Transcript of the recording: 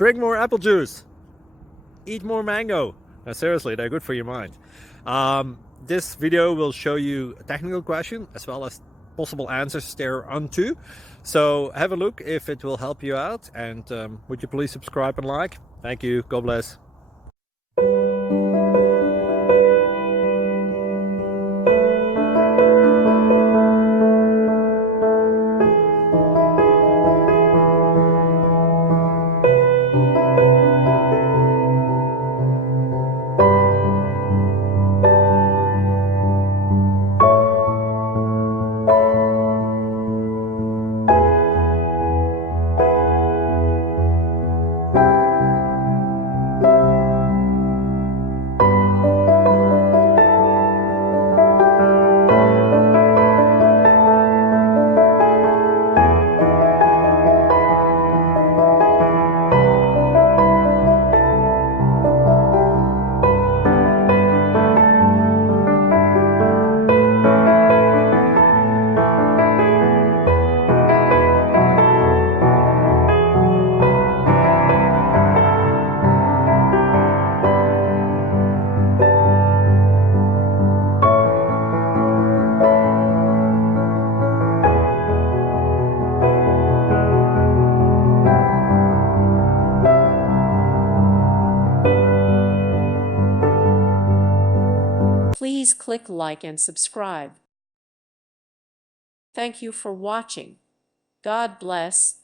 Drink more apple juice. Eat more mango. No, seriously, they're good for your mind. This video will show you a technical question as well as possible answers thereunto. So have a look if it will help you out, and would you please subscribe and like? Thank you. God bless. Please click like and subscribe. Thank you for watching. God bless.